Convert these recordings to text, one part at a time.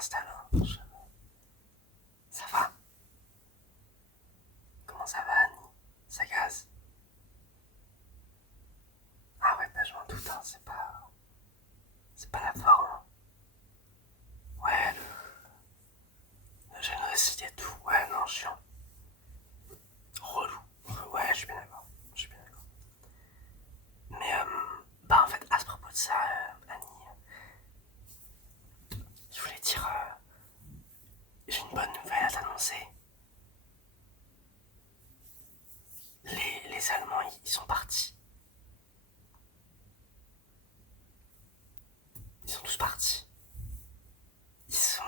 m'installe. Ça va? Comment ça va, Annie? Ça gaz? Ah ouais, bah je m'en doute, hein, c'est pas... C'est pas la forme. Ouais, le génocide et tout. Ouais, non, chiant. Relou. Ouais, je suis bien d'accord. Je suis bien d'accord. Mais, bah en fait, à ce propos de ça, Annie, je voulais dire... j'ai une bonne nouvelle à t'annoncer. Les Allemands, ils sont partis. Ils sont tous partis. Ils sont...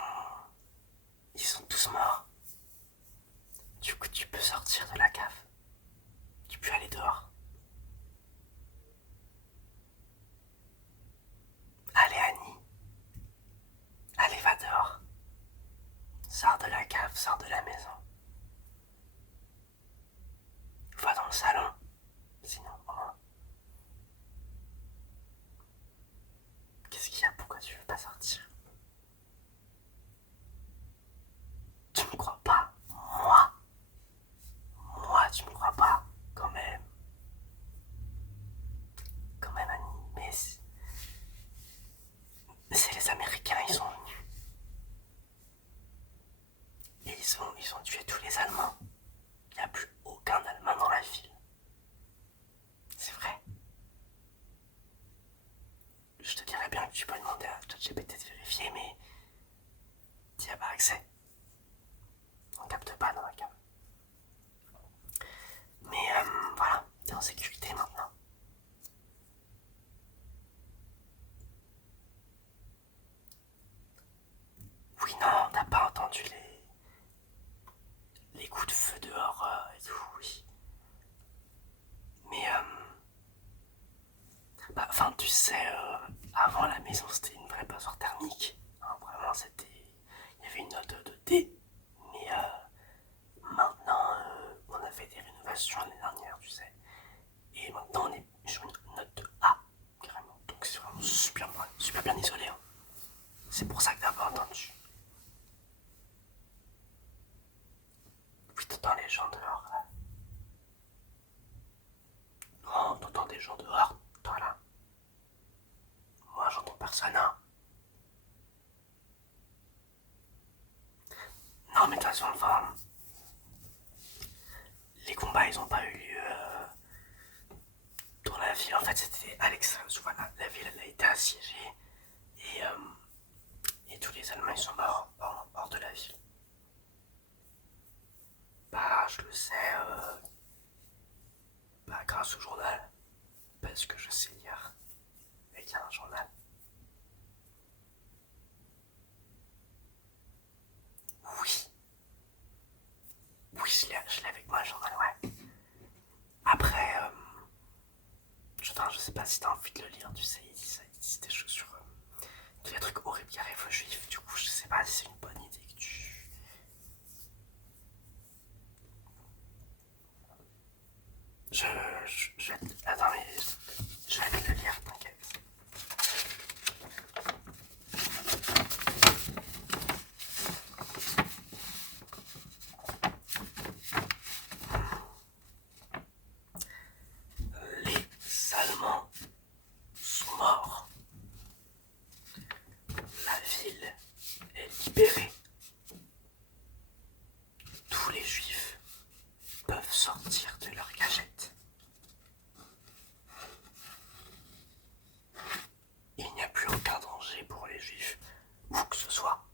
Ils sont tous morts. Du coup, tu peux sortir de la cave. Tu peux aller dehors. Allez, Annie. Allez, va dehors. Sors de la cave, sors de la maison. Va dans le salon. Sinon, qu'est-ce qu'il y a? Pourquoi tu veux pas sortir? Tu me crois pas? Moi, tu me crois pas? Quand même. Quand même, Annie. Mais c'est les Américains, ils sont venus. Et ils ont tué tous les Allemands. Il n'y a plus aucun Allemand dans la ville. C'est vrai. Je te dirais bien que tu peux demander à ChatGPT de vérifier, mais tu n'y as pas accès. On capte pas dans la cave. Mais voilà, t'es en sécurité maintenant. Oui, non, t'as pas entendu les coups de feu dehors et tout, oui. Mais bah, enfin, tu sais, avant la maison c'était une vraie passoire thermique. Hein, vraiment, c'était. Il y avait une note de D. Mais maintenant, on a fait des rénovations l'année dernière, tu sais. Et maintenant, on est sur une note de A, carrément. Donc c'est vraiment super bien isolé. Hein. C'est pour ça que t'as pas entendu. Oui, t'entends les gens dehors, là. Non, t'entends des gens dehors, toi là. Moi, j'entends personne, hein. Non, mais de toute façon, enfin, les combats, ils ont pas eu lieu dans la ville. En fait, c'était à l'extérieur. Voilà, la ville, elle a été assiégée. Et, et tous les Allemands, ils sont morts hors de la ville. Bah, je le sais, bah, grâce au journal. Parce que je sais lire. Et qu'il y a un journal. Oui. Oui, je l'ai avec moi, le journal, ouais. Après, je sais pas si t'as envie de le lire, tu sais, ils disent des choses sur tous les trucs horribles qui arrivent aux juifs. Du coup, je sais pas si c'est une bonne idée que tu... Je vais te... Attends, mais... Je vais te le lire, t'inquiète. Les Allemands sont morts. La ville est libérée. Tous les juifs peuvent sortir de leur cachette. Il n'y a plus aucun danger pour les juifs, où que ce soit.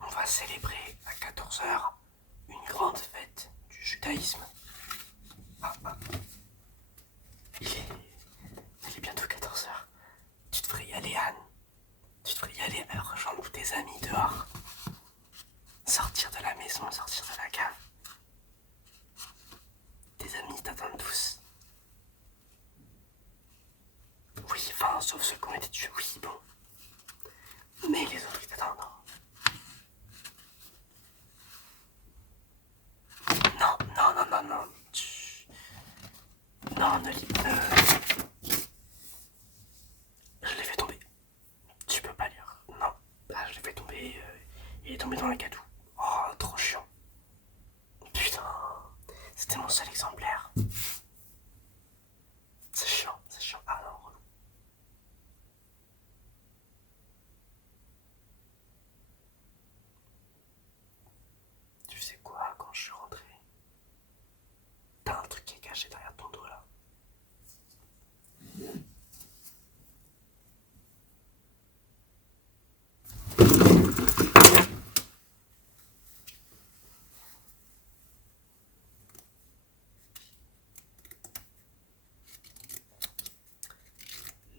On va célébrer à 14h une grande fête du judaïsme. Il est bientôt 14h. Tu devrais y aller, Anne. Tu devrais y aller rejoindre tes amis dehors. Sortir de la maison, sortir de la cave. Tes amis t'attendent tous. Oui, enfin, sauf ceux qui ont été tués, oui, bon. Mais les autres, ils t'attendent. Non. Non. C'était mon seul exemplaire. C'est chiant, c'est chiant. Ah non, relou. Tu sais quoi, quand je suis rentré, t'as un truc qui est caché derrière ton dos là.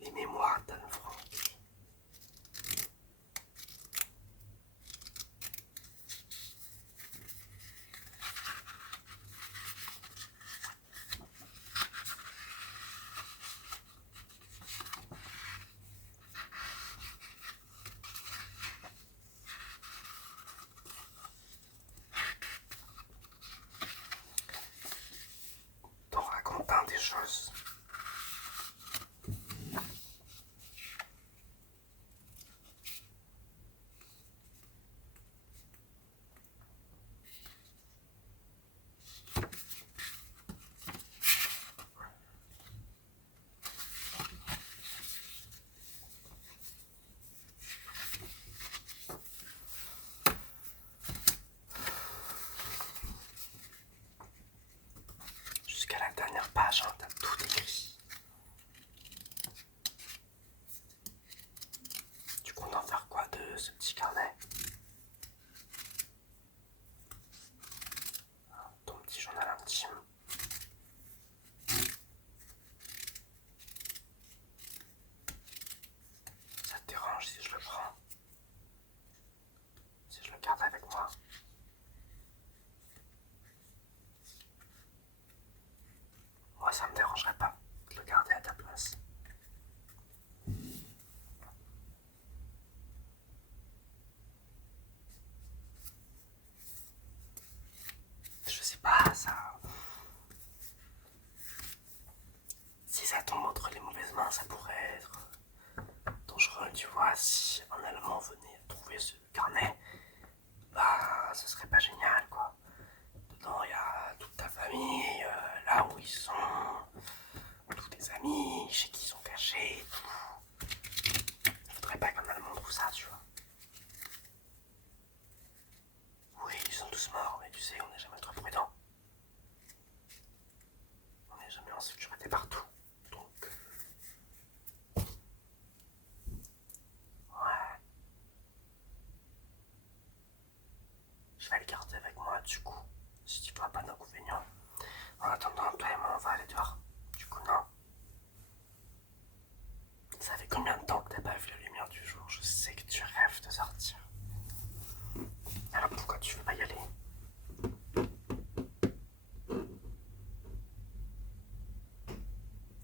Les mémoires d'Anne Frank. T'en racontant des choses. Jusqu'à la dernière page, hein, t'as tout écrit. Tu comptes en faire quoi de ce petit carnet? Ton petit journal intime. Ça te dérange si je le prends? Si je le garde avec moi? Moi, ça me dérangerait pas de le garder à ta place. Je sais pas, ça. Si ça tombe entre les mauvaises mains, ça pourrait être dangereux, tu vois. Si un Allemand venait trouver ce carnet, bah, ce serait pas génial, quoi. Dedans, il y a toute ta famille, là où ils sont, tous tes amis, chez qui ils sont cachés, tout. Faudrait pas qu'un Allemand trouve ça, tu vois. Oui, ils sont tous morts, mais tu sais, on n'est jamais trop prudent. On n'est jamais en sécurité partout. Donc, ouais, je vais le garder avec moi, du coup, si tu vois pas d'inconvénient. En attendant, toi et moi, on va aller dehors. Du coup, non. Ça fait combien de temps que t'as pas vu la lumière du jour? Je sais que tu rêves de sortir. Alors pourquoi tu veux pas y aller?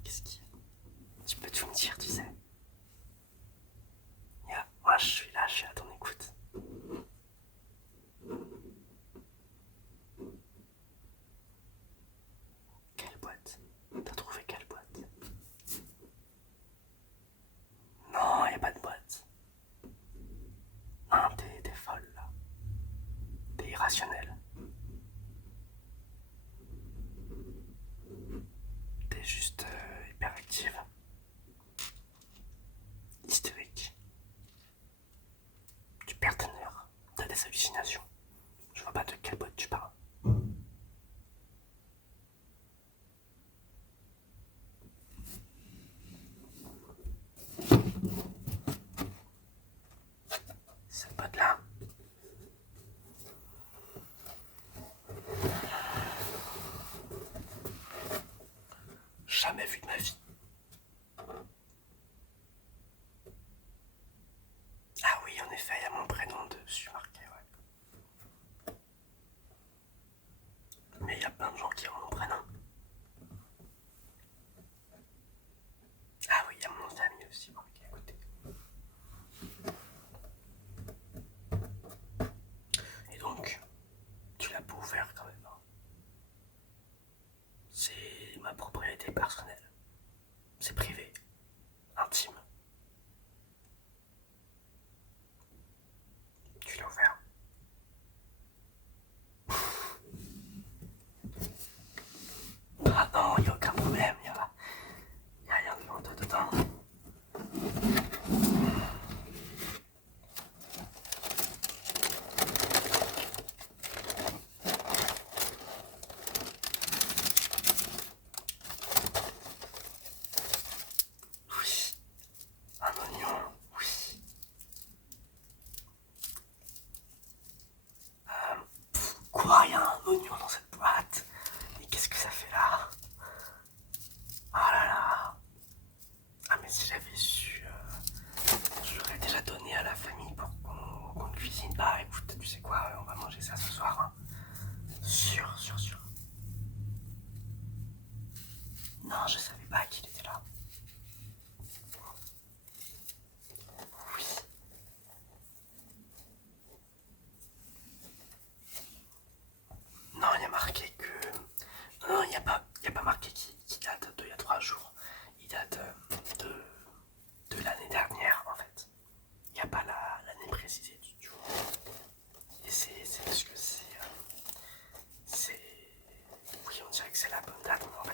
Qu'est-ce qui... Tu peux tout me dire, tu sais. Moi, je suis là, je suis à ton écoute. Quelle boîte? T'as trouvé quelle boîte? Non, y a pas de boîte. Non, t'es folle, là. T'es irrationnelle. T'es juste hyperactive. Hystérique. Tu perds tes nerfs. T'as des hallucinations. Je vois pas de quelle boîte tu parles. Cette boîte-là. Jamais vu de ma vie. Ah oui, en effet, il y a mon prénom dessus marqué, ouais. Mais il y a plein de gens qui ont mon prénom. Ah oui, il y a mon nom de famille aussi marqué à côté. Et donc, tu l'as pas ouvert quand même, hein. C'est ma propriété personnelle. C'est privé, intime. Tu l'as ouvert.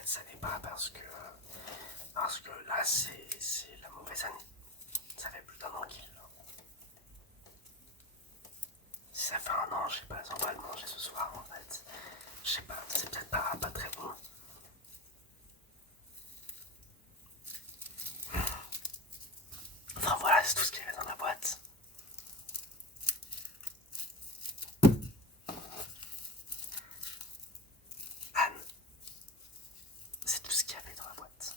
fait ça n'est pas parce que là c'est la mauvaise année. Ça fait plus d'1 an qu'il. Si ça fait 1 an, je sais pas, on va le manger ce soir en fait. Je sais pas, c'est peut-être pas très bon. Enfin voilà, c'est tout ce qu'il y avait dans la boîte. Anne, c'est tout ce qu'il y avait dans la boîte.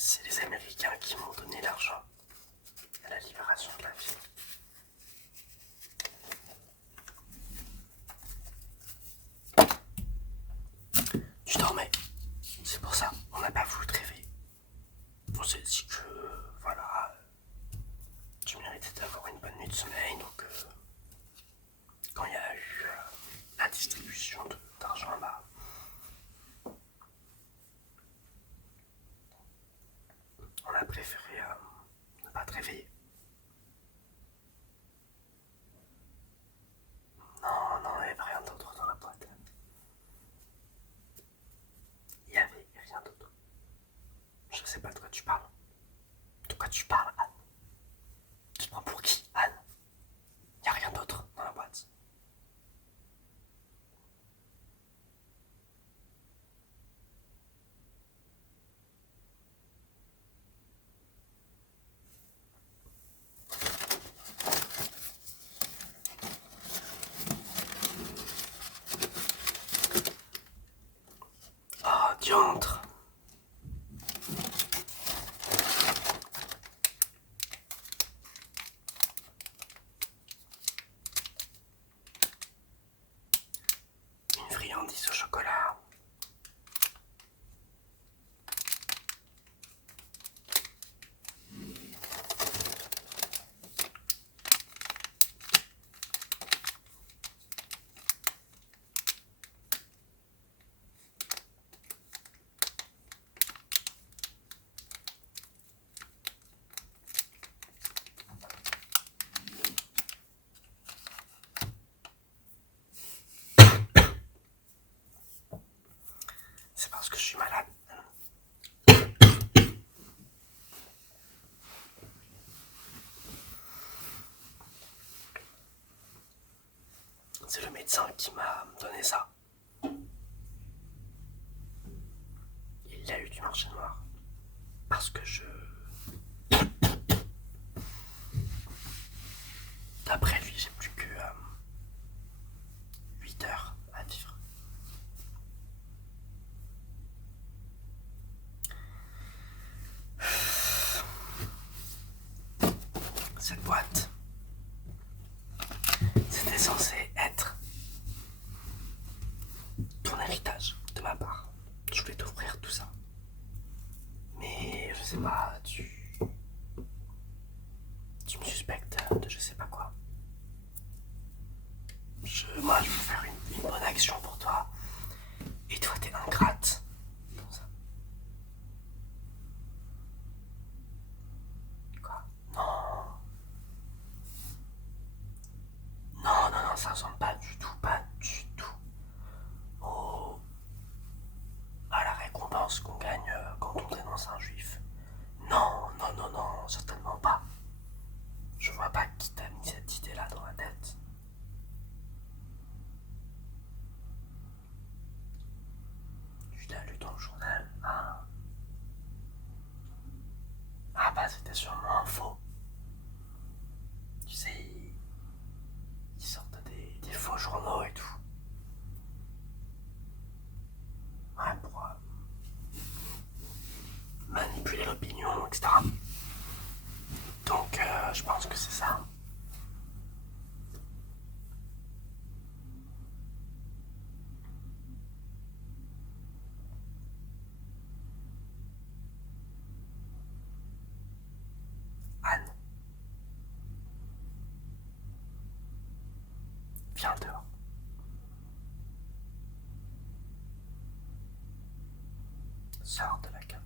C'est les Américains qui m'ont donné l'argent à la libération de la ville. Tu dormais, c'est pour ça, on n'a pas voulu te réveiller. On s'est dit que, voilà, tu méritais d'avoir une bonne nuit de sommeil, donc quand il y a eu la distribution d'argent, bah, on a préféré ne pas te réveiller. Non, non, il n'y avait rien d'autre dans la boîte. Il n'y avait rien d'autre. Je sais pas de quoi tu parles. De quoi tu parles, Anne? Tu te prends pour qui, Anne? Il n'y a rien d'autre dans la boîte. Oh, diantre. Une friandise au chocolat. C'est parce que je suis malade. C'est le médecin qui m'a donné ça. Il a eu du marché noir. Parce que d'après lui, j'ai plus que 8 heures à vivre. Cette boîte, c'était censé être ton héritage de ma part. Je voulais t'offrir tout ça. Mais je sais pas, tu me suspectes de je sais pas quoi. Moi, je veux faire une bonne action pour toi. Et toi, t'es ingrate. Comme ça. Quoi? Non. Non, non, non, ça ressemble pas du tout, pas du tout à la récompense qu'on gagne quand on dénonce un juif. Non, non, non, non, certainement pas. Je vois pas qui t'a mis cette idée-là dans la tête. Tu l'as lu dans le journal, hein? Ah bah c'était sûrement un faux. Viens dehors. Sors de la cave.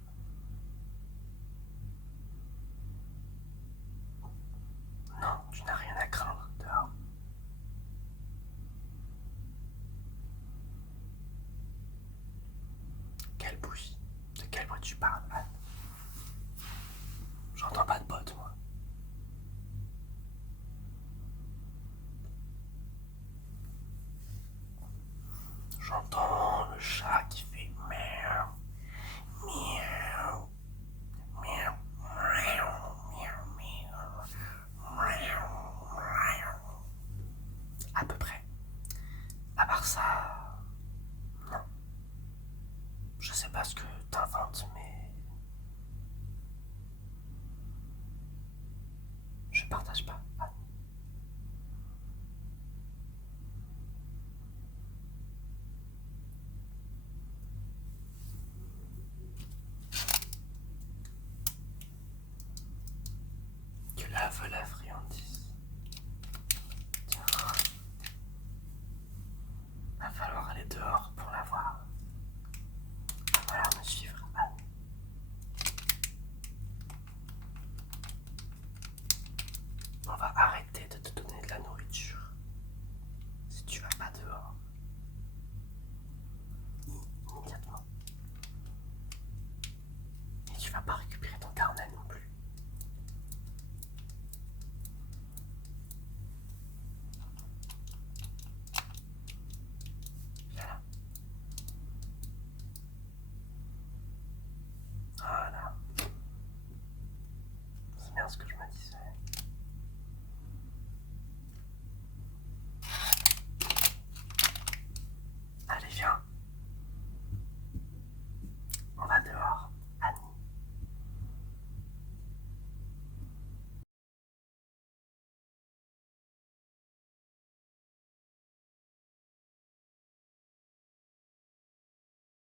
Non, tu n'as rien à craindre dehors. Quelle bougie? De quel bruit tu parles, Anne? J'entends pas de bottes, moi. J'entends le chat qui fait miaou, miaou, miaou, miaou, miaou, miaou, miaou. À peu près. À part ça, non. Je sais pas ce que t'inventes, mais je partage pas. Ah. Tu laves la friandise.